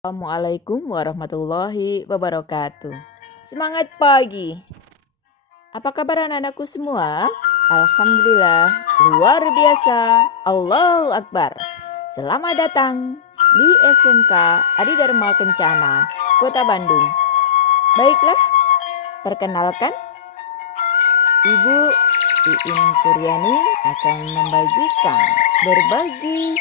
Assalamualaikum warahmatullahi wabarakatuh. Semangat pagi. Apa kabar anak-anakku semua? Alhamdulillah, luar biasa. Allahu Akbar. Selamat datang di SMK Adi Dharma Kencana, Kota Bandung. Baiklah, perkenalkan, Ibu Iin Suryani akan membagikan berbagi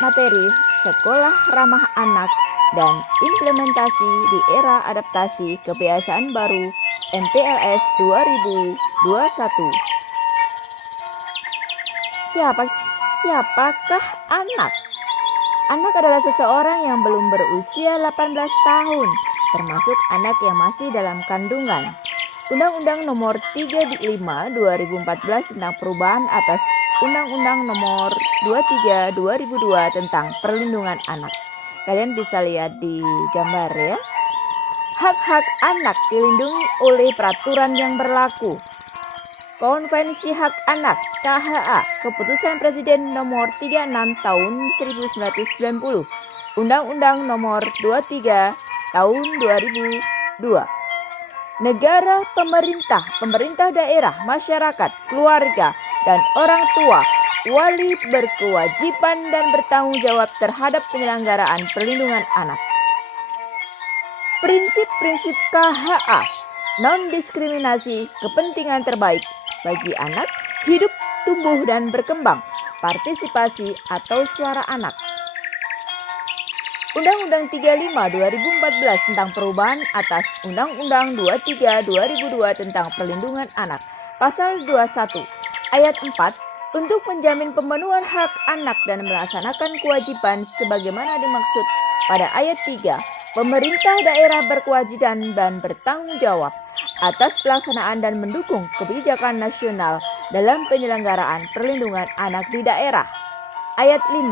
materi sekolah ramah anak dan implementasi di era adaptasi kebiasaan baru MPLS 2021. Siapakah anak? Anak adalah seseorang yang belum berusia 18 tahun, termasuk anak yang masih dalam kandungan. Undang-Undang Nomor 35 2014 tentang perubahan atas Undang-Undang Nomor 23 2002 tentang perlindungan anak. Kalian bisa lihat di gambar ya. Hak-hak anak dilindungi oleh peraturan yang berlaku. Konvensi Hak Anak (KHA), Keputusan Presiden Nomor 36 Tahun 1990, Undang-Undang Nomor 23 Tahun 2002. Negara, pemerintah daerah, masyarakat, keluarga, dan orang tua, wali berkewajiban dan bertanggung jawab terhadap penyelenggaraan perlindungan anak. Prinsip-prinsip KHA, non-diskriminasi, kepentingan terbaik bagi anak, hidup, tumbuh, dan berkembang, partisipasi atau suara anak. Undang-Undang 35 2014 tentang perubahan atas Undang-Undang 23 2002 tentang perlindungan anak. Pasal 21 ayat 4 untuk menjamin pemenuhan hak anak dan melaksanakan kewajiban sebagaimana dimaksud pada ayat 3. Pemerintah daerah berkewajiban dan bertanggung jawab atas pelaksanaan dan mendukung kebijakan nasional dalam penyelenggaraan perlindungan anak di daerah. Ayat 5.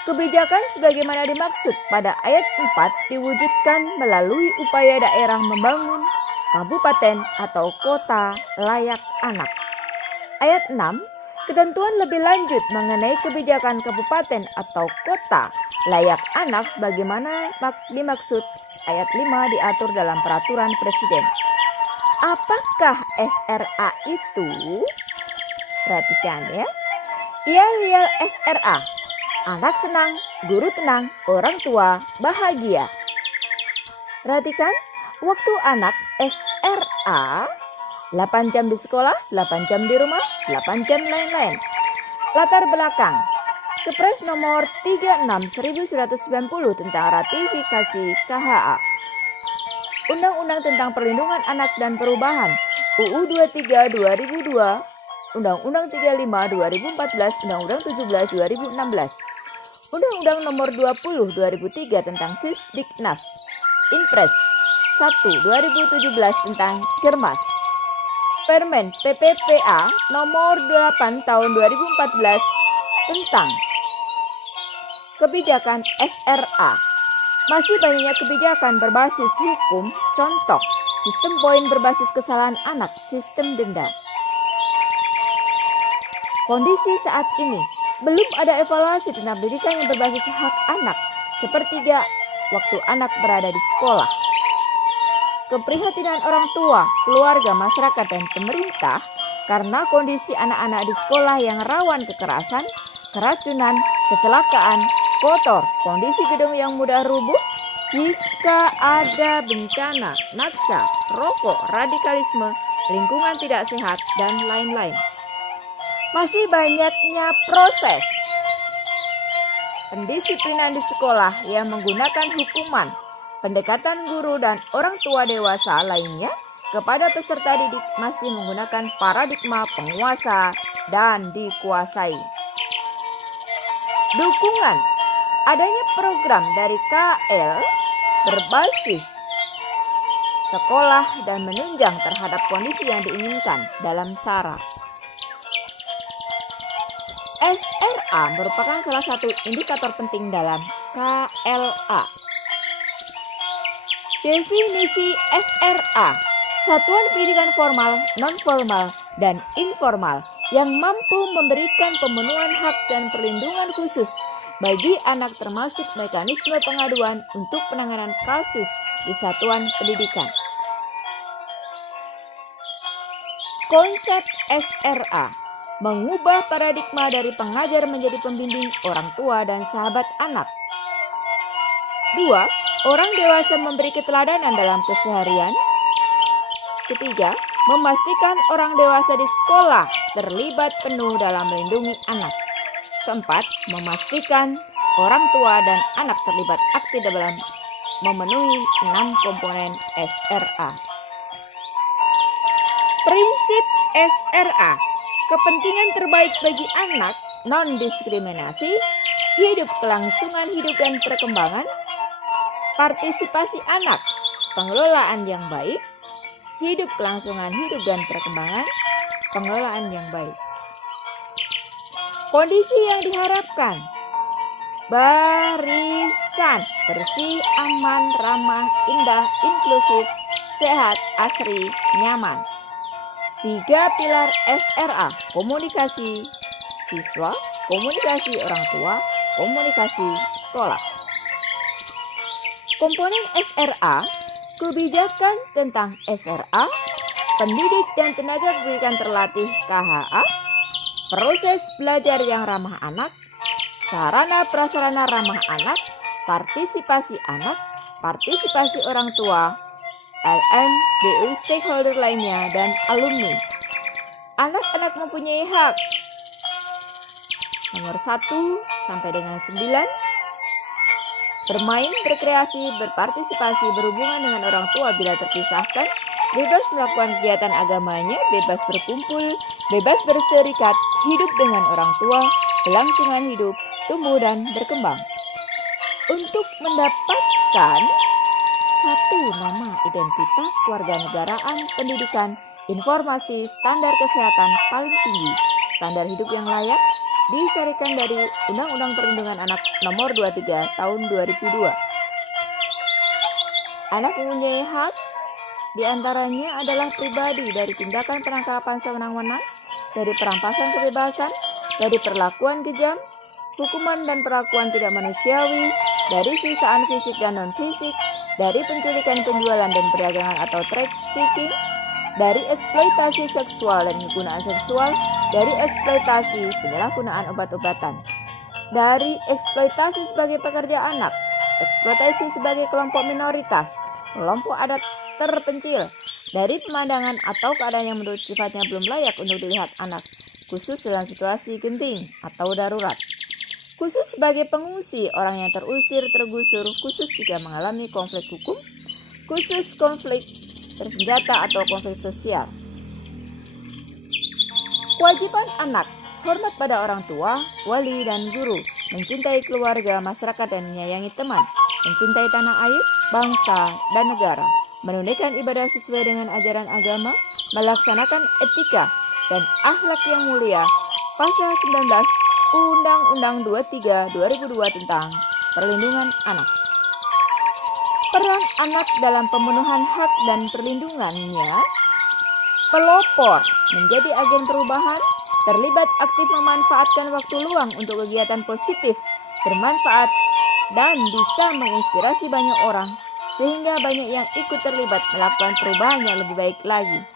Kebijakan sebagaimana dimaksud pada ayat 4 diwujudkan melalui upaya daerah membangun kabupaten atau kota layak anak. Ayat 6. Ketentuan lebih lanjut mengenai kebijakan kabupaten atau kota layak anak sebagaimana dimaksud ayat 5 diatur dalam peraturan presiden. Apakah SRA itu? Perhatikan ya. Ia SRA. Anak senang, guru tenang, orang tua bahagia. Perhatikan, waktu anak SRA 8 jam di sekolah, 8 jam di rumah, 8 jam lain-lain. Latar belakang Kepres nomor 36 1990 tentang ratifikasi KHA. Undang-Undang tentang Perlindungan Anak dan Perubahan UU 23 2002, Undang-Undang 35 2014, Undang-Undang 17 2016. Undang-Undang Nomor 20 2003 tentang Sisdiknas. Inpres 1 2017 tentang Germas. Permen PPPA Nomor 8 Tahun 2014 tentang kebijakan SRA. Masih banyaknya kebijakan berbasis hukum, contoh sistem poin berbasis kesalahan anak, sistem denda. Kondisi saat ini belum ada evaluasi tentang pendidikan yang berbasis hak anak sepertiga waktu anak berada di sekolah. Keprihatinan orang tua, keluarga, masyarakat, dan pemerintah karena kondisi anak-anak di sekolah yang rawan kekerasan, keracunan, kecelakaan, kotor, kondisi gedung yang mudah rubuh, jika ada bencana, naksa, rokok, radikalisme, lingkungan tidak sehat, dan lain-lain. Masih banyaknya proses pendisiplinan di sekolah yang menggunakan hukuman, pendekatan guru dan orang tua dewasa lainnya kepada peserta didik masih menggunakan paradigma penguasa dan dikuasai. Dukungan adanya program dari KL berbasis sekolah dan menunjang terhadap kondisi yang diinginkan dalam SARA. SRA merupakan salah satu indikator penting dalam KLA. Definisi SRA, satuan pendidikan formal, non-formal, dan informal yang mampu memberikan pemenuhan hak dan perlindungan khusus bagi anak termasuk mekanisme pengaduan untuk penanganan kasus di satuan pendidikan. Konsep SRA mengubah paradigma dari pengajar menjadi pembimbing, orang tua, dan sahabat anak. 2. Orang dewasa memberi keteladanan dalam keseharian. 3. Memastikan orang dewasa di sekolah terlibat penuh dalam melindungi anak. 4. Memastikan orang tua dan anak terlibat aktif dalam memenuhi 6 komponen SRA. Prinsip SRA, kepentingan terbaik bagi anak, non-diskriminasi, hidup kelangsungan hidup dan perkembangan, partisipasi anak, pengelolaan yang baik, hidup kelangsungan hidup dan perkembangan, pengelolaan yang baik. Kondisi yang diharapkan: barisan bersih, aman, ramah, indah, inklusif, sehat, asri, nyaman. 3 pilar SRA: komunikasi siswa, komunikasi orang tua, komunikasi sekolah. Komponen SRA: kebijakan tentang SRA, pendidik dan tenaga pendidikan terlatih KHA, proses belajar yang ramah anak, sarana prasarana ramah anak, partisipasi anak, partisipasi orang tua, LM, DU, stakeholder lainnya, dan alumni. Anak-anak mempunyai hak. Nomor 1 sampai dengan 9. Bermain, berkreasi, berpartisipasi, berhubungan dengan orang tua bila terpisahkan, bebas melakukan kegiatan agamanya, bebas berkumpul, bebas berserikat, hidup dengan orang tua, kelangsungan hidup, tumbuh dan berkembang. Untuk mendapatkan 1. Nama, identitas, kewarganegaraan, pendidikan, informasi, standar kesehatan paling tinggi, standar hidup yang layak, disarikan dari Undang-Undang Perlindungan Anak Nomor 23 Tahun 2002. Anak mempunyai hak, diantaranya adalah pribadi dari tindakan penangkapan sewenang-wenang, dari perampasan kebebasan, dari perlakuan kejam, hukuman dan perlakuan tidak manusiawi, dari siksaan fisik dan non-fisik, dari penculikan, penjualan dan perdagangan atau trafficking, dari eksploitasi seksual dan penggunaan seksual, dari eksploitasi penyalahgunaan obat-obatan, dari eksploitasi sebagai pekerja anak, eksploitasi sebagai kelompok minoritas, kelompok adat terpencil, dari pemandangan atau keadaan yang menurut sifatnya belum layak untuk dilihat anak, khusus dalam situasi genting atau darurat, khusus sebagai pengungsi, orang yang terusir, tergusur, khusus jika mengalami konflik hukum, khusus konflik bersenjata atau konflik sosial. Kewajiban anak: hormat pada orang tua, wali, dan guru, mencintai keluarga, masyarakat, dan menyayangi teman, mencintai tanah air, bangsa, dan negara, menunaikan ibadah sesuai dengan ajaran agama, melaksanakan etika dan akhlak yang mulia. Pasal 19 Undang-Undang 23 2002 tentang Perlindungan Anak. Peran anak dalam pemenuhan hak dan perlindungannya: pelopor, menjadi agen perubahan, terlibat aktif memanfaatkan waktu luang untuk kegiatan positif, bermanfaat, dan bisa menginspirasi banyak orang, sehingga banyak yang ikut terlibat melakukan perubahan yang lebih baik lagi.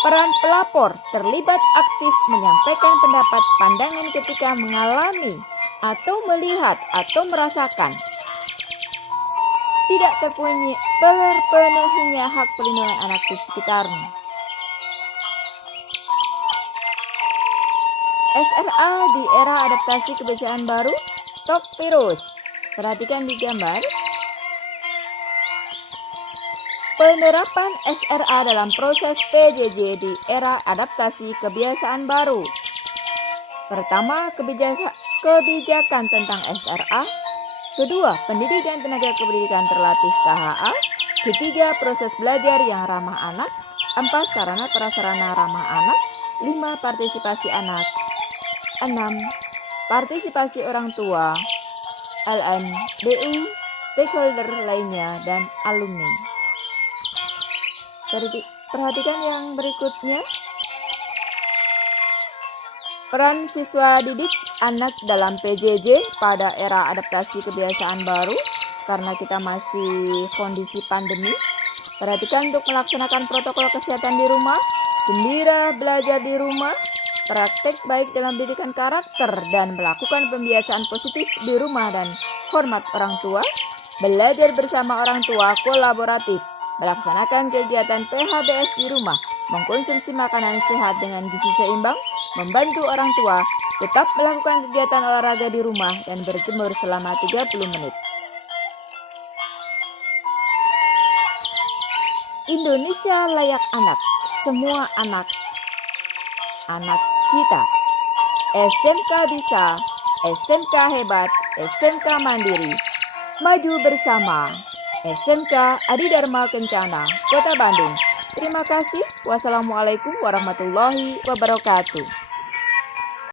Peran pelapor, terlibat aktif menyampaikan pendapat, pandangan ketika mengalami atau melihat atau merasakan tidak terpenuhinya hak perlindungan anak di sekitarnya. SRA di era adaptasi kebiasaan baru, stop virus. Perhatikan di gambar. Penerapan SRA dalam proses PJJ di era adaptasi kebiasaan baru. Pertama, kebijakan tentang SRA. Kedua, pendidik dan tenaga kependidikan terlatih KHA. Ketiga, proses belajar yang ramah anak. 4. Sarana prasarana ramah anak. 5. Partisipasi anak. 6. Partisipasi orang tua, LN, DU, stakeholder lainnya, dan alumni. Perhatikan yang berikutnya. Peran siswa didik anak dalam PJJ pada era adaptasi kebiasaan baru karena kita masih kondisi pandemi. Perhatikan untuk melaksanakan protokol kesehatan di rumah, gembira belajar di rumah, praktek baik dalam pendidikan karakter dan melakukan pembiasaan positif di rumah dan hormat orang tua, belajar bersama orang tua kolaboratif, melaksanakan kegiatan PHBS di rumah, mengkonsumsi makanan sehat dengan gizi seimbang, membantu orang tua, tetap melakukan kegiatan olahraga di rumah dan berjemur selama 30 menit. Indonesia layak anak, semua anak kita. SMK bisa, SMK hebat, SMK mandiri. Maju bersama. SMK Adi Dharma Kencana, Kota Bandung. Terima kasih. Wassalamualaikum warahmatullahi wabarakatuh.